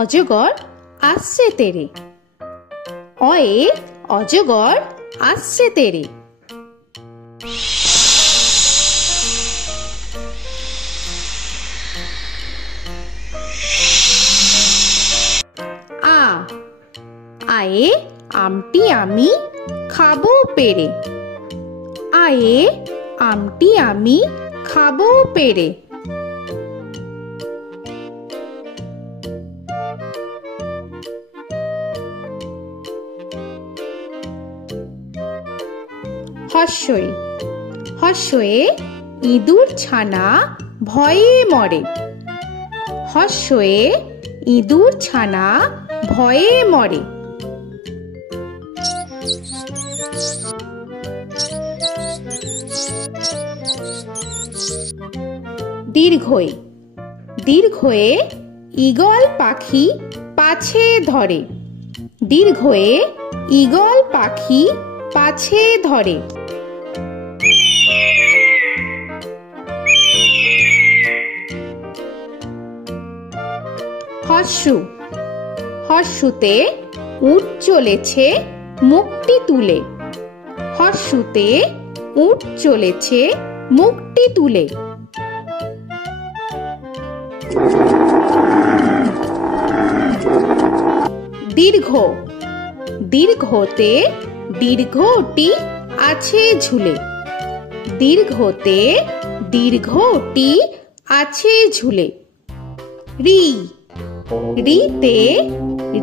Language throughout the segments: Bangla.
অজগর আসছে তেরে। অয়ে অজগর আসছে তেরে। আ আয়ে আমটি আমি খাবো পেরে। আয়ে আমটি আমি খাবো পেরে। হর্ষই হর্ষয়ে ইঁদুর ছানা ভয়ে মরে। হর্ষয়ে ইঁদুর ছানা ভয়ে মরে। দীর্ঘই দীর্ঘয়ে ঈগল পাখি পাছে ধরে। দীর্ঘয়ে ঈগল পাখি পাছে ধরে। হর্ষু হর্ষুতে উট চলেছে মুখটি তুলে। হর্ষুতে উট চলেছে মুখটি তুলে। দীর্ঘ দীর্ঘতে দীর্ঘটি আছে ঝুলে। দীর্ঘতে দীর্ঘটি আছে ঝুলে। রি রিতে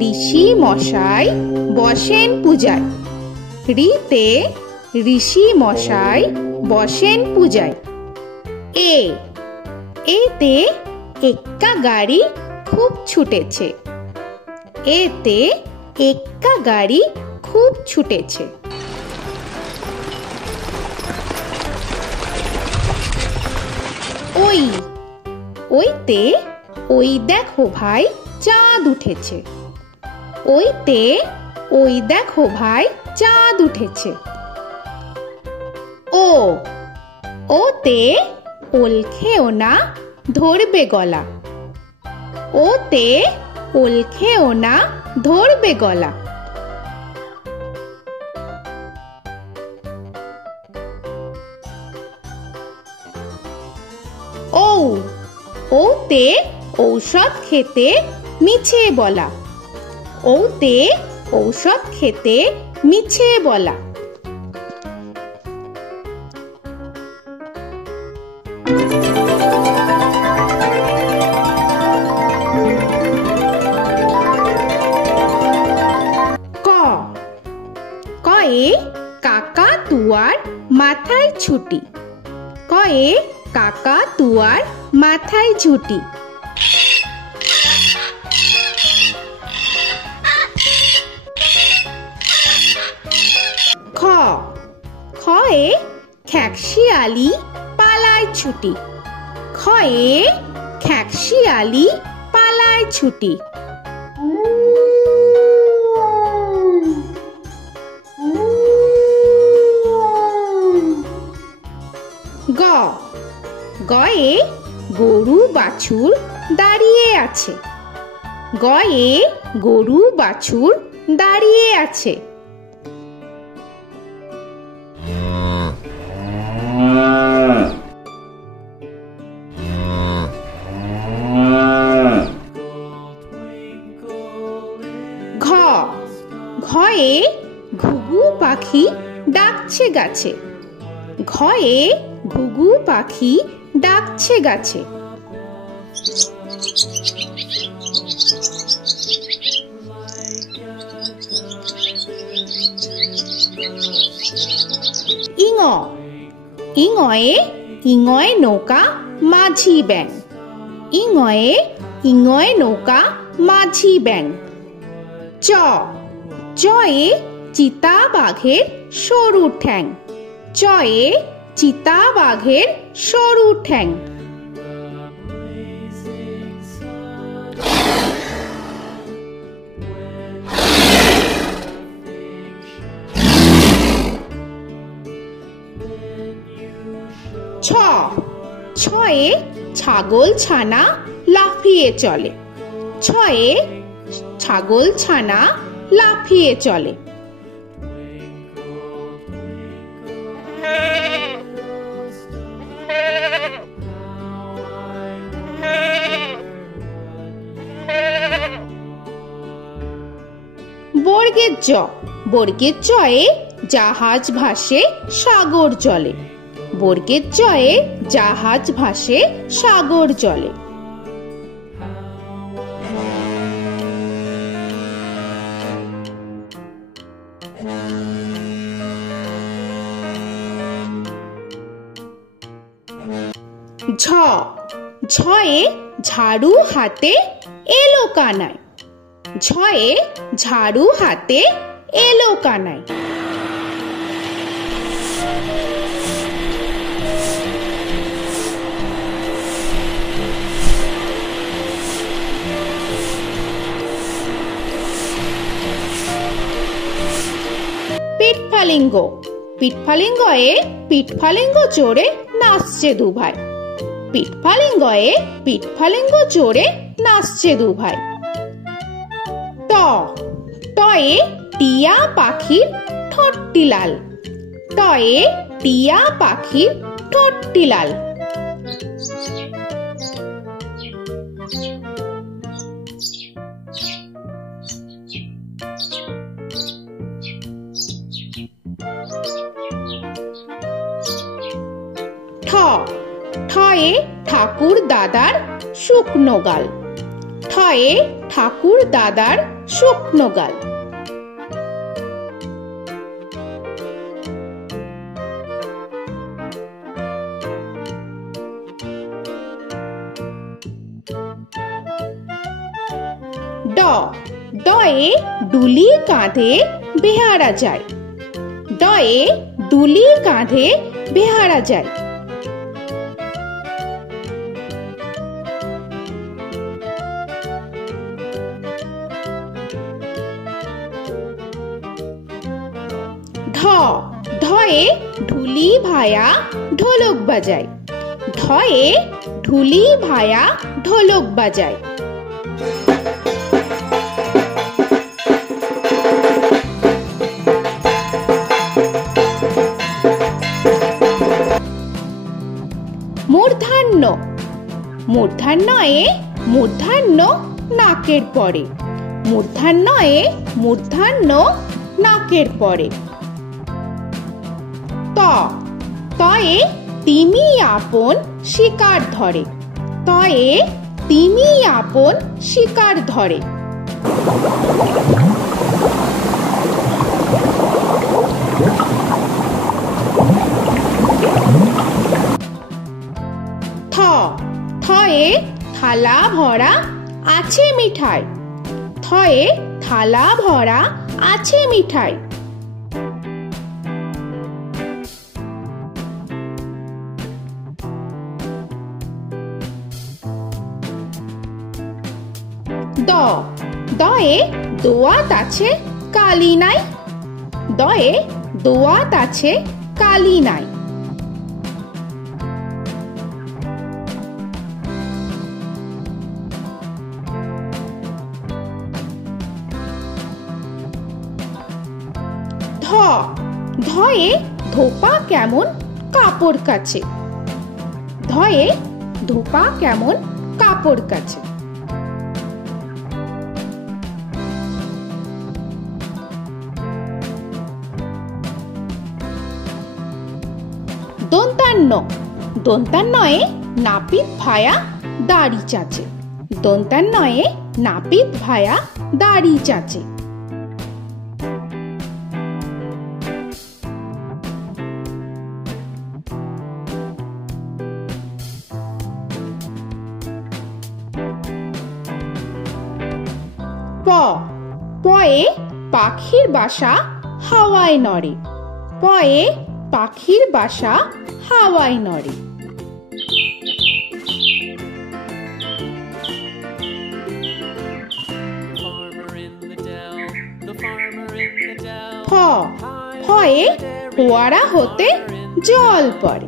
ঋষি মশাই বসেন পূজায়। রিতে ঋষি মশাই বসেন পূজায়। এ এতে এক্কা গাড়ি খুব ছুটেছে। এতে এক্কা গাড়ি খুব ছুটেছে। ওই ওইতে ওই দেখো ভাই চাঁদ উঠেছে। ওইতে ওই দেখো ভাই চাঁদ উঠেছে। ও ওতে ওল খেও না ধরবে গলা। ওতে ওল খেও না ধরবে গলা। ও ওতে ঔষধ খেতে মিছে বলা। ওতে ঔষধ খেতে মিছে বলা। ক কয়ে কাকা তুয়ার মাথায় ছুটি। কয়ে কাকা তুয়ার মাথায় ঝুটি। খ খয়ে খ্যাকশিয়ালি পালায় ছুটি। খয়ে খ্যাকশিয়ালি পালায় ছুটি। গ গয়ে গরু বাছুর দাঁড়িয়ে আছে। গয়ে গরু বাছুর দাঁড়িয়ে আছে। ঘ ঘয়ে ঘুঘু পাখি ডাকছে গাছে। ঘয়ে ঘুঘু পাখি ডাকছে গাছে। ইঙ ইঙয়ে ইঙয়ে নৌকা মাঝি ব্যাং। ইঙয়ে ইঙয়ে নৌকা মাঝি ব্যাং। চ চয়ে চিতা বাঘের সরু ঠ্যাং। চয়ে চিতা বাঘের সরু ঠ্যাং। ছ ছয়ে ছাগল ছানা লাফিয়ে চলে। ছয়ে ছাগল ছানা লাফিয়ে চলে। বর্গের জ, বর্গের জয়ে জাহাজ ভাসে সাগর জলে। বর্গের জয়ে জাহাজ ভাসে সাগর জলে। ঝ, ঝয়ে ঝাড়ু হাতে এলো কানাই। ঝয়ে ঝাড়ু হাতে এলো কানাই। পিঠফালিঙ্গ, পিঠফালিঙ্গয়ে পিঠফালিঙ্গ চড়ে নাচছে দুভাই। পিঠফালিঙ্গয়ে পিঠফালিঙ্গ চড়ে নাচছে দুভাই। ট, টয়ে টিয়া পাখির ঠোঁটটি লাল। টয়ে টিয়া পাখির ঠোঁটটি লাল। ঠ, ঠয়ে ঠাকুর দাদার শুকনো গাল। ঠয়ে ঠাকুর দাদার শুকনো গাল। ড, ডয়ে ডুলি কাঁধে বেহারা যায়। ডয়ে ডুলি কাঁধে বেহারা যায়। ঢ, ঢয়ে ঢুলি ভায়া ঢোলক বাজায়। ঢয়ে ঢুলি ভায়া ঢোলক বাজায়। মূর্ধন্য, মূর্ধন্যয়ে মূর্ধন্য নাকের পরে। মূর্ধন্যয়ে মূর্ধন্য নাকের পরে। ত, তয়ে তিমি আপন শিকার ধরে। তয়ে তিমি আপন শিকার ধরে। থ, থয়ে থালা ভরা আছে মিঠাই। থয়ে থালা ভরা আছে মিঠাই। দ, দয়ে দোয়াত আছে কালি নাই। দয়ে দোয়াত আছে কালি নাই। ধ, ধয়ে ধোপা কেমন কাপড় কাছে। ধয়ে ধোপা কেমন কাপড় কাছে। দন্তান্ন, দন্তান্নয়ে নাপিত ভায়া দাড়ি চাচে। দন্তান্নয়ে নাপিত ভায়া দাড়ি চাচে। প, পয়ে পাখির বাসা হাওয়ায় নড়ে। পয়ে পাখির বাসা হাওয়ায় নড়ে। ফ, ফয়ে ফোয়ারা হতে জল পড়ে।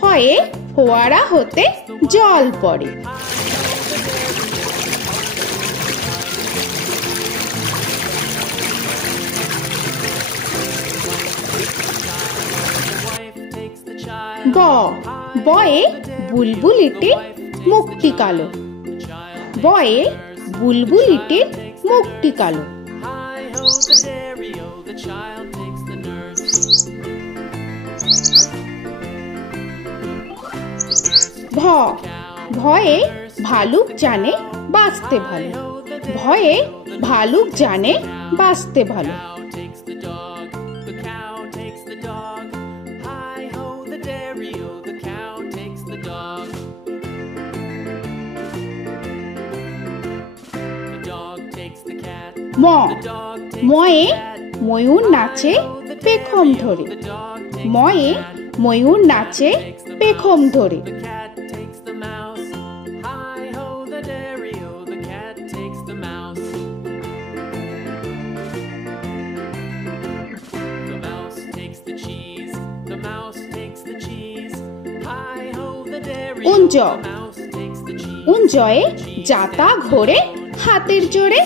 ফয়ে ফোয়ারা হতে জল পড়ে। ব বয়ে বুলবুলিটির মুখটি কালো। বয়ে বুলবুলিটির মুখটি কালো। ভ ভয়ে ভালুক জানে বাঁচতে ভালো। ভয়ে ভালুক জানে বাঁচতে ভালো। ম ময়ে ময়ূর নাচে পেখম ধরে। ময়ে ময়ূর নাচে পেখম ধরে। উঞ্জ উঞ্জয়ে যাতা ঘোরে হাতের জোরে।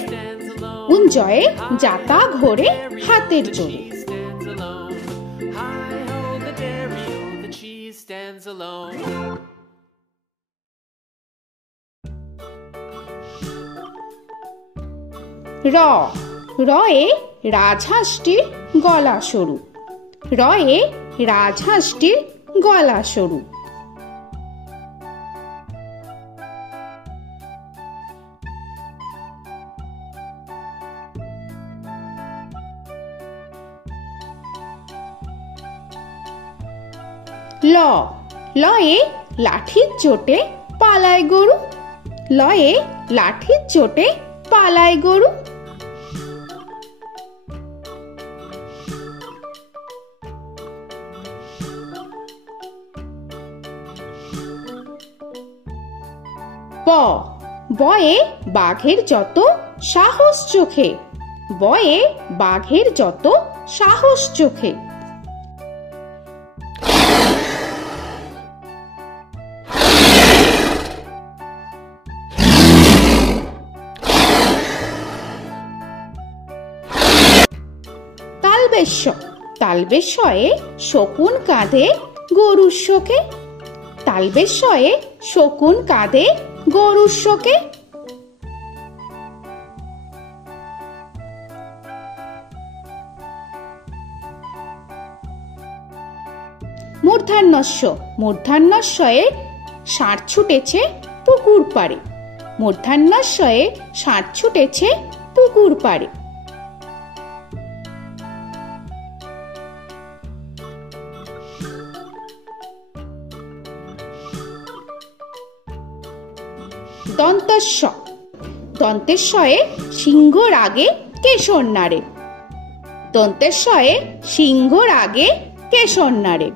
উঞ্জয়ে যাতা ঘোরে হাতের জোরে। র রয়ে রাজহাঁসটির গলা সরু। রয়ে রাজহাঁসটির গলা সরু। ল লয়ে লাঠির চোটে পালায় গরু। লয়ে লাঠির চোটে পালায় গরু। ব বয়ে বাঘের যত সাহস চোখে। বয়ে বাঘের যত সাহস চোখে। তালবেশ্য তালবেশ্যয়ে শকুন কাঁধে গরুর শোকে। তালবেশ্যয়ে শকুন কাঁধে গরুর শোকে। মূর্ধন্যস্য মূর্ধন্যস্বয়ে ষাঁড় ছুটেছে পুকুর পাড়ে। মূর্ধন্যস্বয়ে ষাঁড় ছুটেছে পুকুর পাড়ে। দন্তস্ব দন্তেশ্বয়ে সিংহর আগে কেশর নাড়ে। দন্তেশ্বয়ে সিংহর আগে কেশর নাড়ে।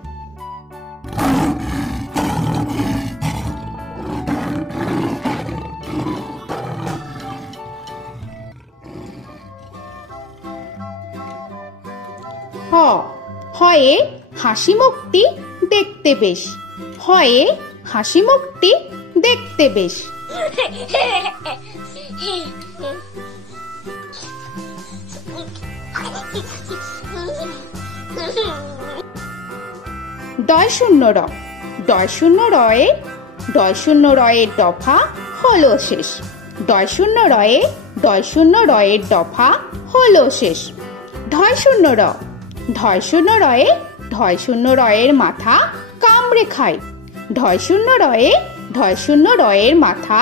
হ হয়ে হাসি মুখটি দেখতে বেশ। হয়ে হাসি মুখটি দেখতে বেশ। ডয় শূন্য র ডয় শূন্য রয়ে ডয় শূন্য রয়ের দফা হলো শেষ। ডয় শূন্য রয়ে ডয় শূন্য রয়ের দফা হলো শেষ। ঢয় শূন্য র ঢয় শূন্য রয়ে ঢয় শূন্য রয়ের মাথা কামড়ে খায়। ঢয় শূন্য রয়ে ঢয় শূন্য রয়ের মাথা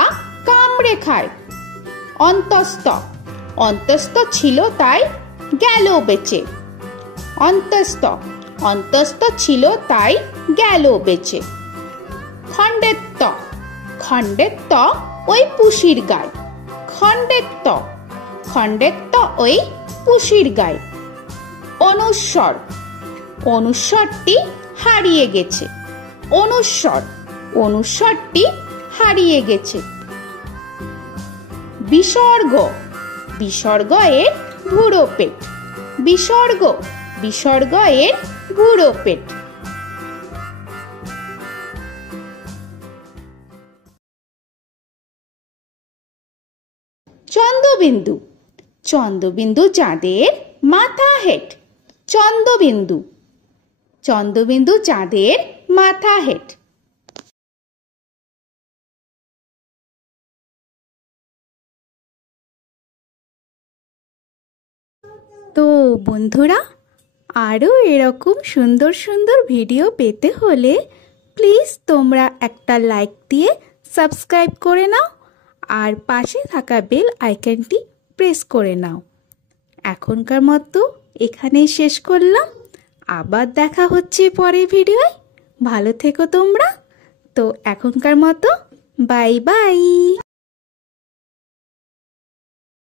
কামড়ে খায়। অন্তস্থ অন্তস্থ ছিল তাই গেল বেঁচে। অন্তস্থ অন্তস্থ ছিল তাই গেল বেঁচে। খণ্ডের ত খণ্ডের ত ওই পুষির গায়। খণ্ডের ত খণ্ডের ত ওই পুষির গায়। অনুস্বর অনুস্বরটি হারিয়ে গেছে। অনুস্বর অনুস্বরটি হারিয়ে গেছে। বিসর্গ বিসর্গ এর বুড়ো পেট। বিসর্গ বিসর্গ এর বুড়ো পেট। চন্দ্রবিন্দু চন্দ্রবিন্দু চাঁদের মাথা হেট। চন্দ্রবিন্দু চন্দ্রবিন্দু চাঁদের মাথা হেড। তো বন্ধুরা, আরও এরকম সুন্দর সুন্দর ভিডিও পেতে হলে প্লিজ তোমরা একটা লাইক দিয়ে সাবস্ক্রাইব করে নাও আর পাশে থাকা বেল আইকনটি প্রেস করে নাও। এখনকার মতো এখানেই শেষ করলাম, আবার দেখা হচ্ছে পরের ভিডিওয়। ভালো থেকো তোমরা। তো এখনকার মতো বাই বাই।